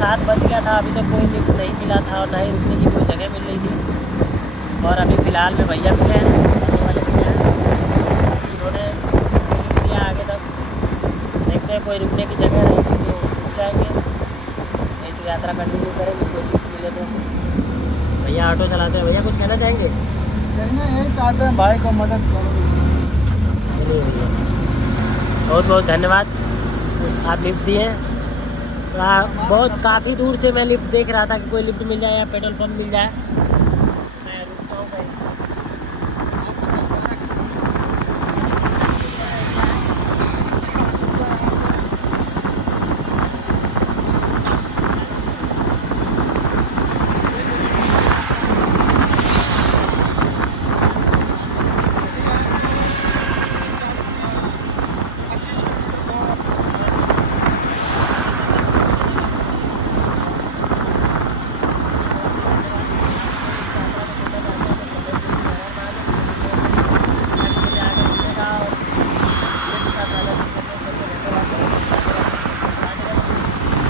7 बज गया था, अभी तक कोई लिफ्ट नहीं मिला था और ना ही रुकने की कोई जगह मिल रही थी। और अभी फ़िलहाल में भैया मिले हैं, आने वाले मिले हैं, इन्होंने लिफ्ट दिया आगे तक। देखते हैं कोई रुकने की जगह रहेगी तो रुक जाएंगे, नहीं तो यात्रा कंटिन्यू करेंगे, कोई लिफ्ट मिले तो। भैया ऑटो चलाते हैं, भैया कुछ कहना चाहेंगे? कहना यही चाहते हैं भाई को मदद करो। चलिए भैया, बहुत बहुत धन्यवाद, आप लिफ्ट दिए। बहुत काफ़ी दूर से मैं लिफ्ट देख रहा था कि कोई लिफ्ट मिल जाए या पेट्रोल पंप मिल जाए,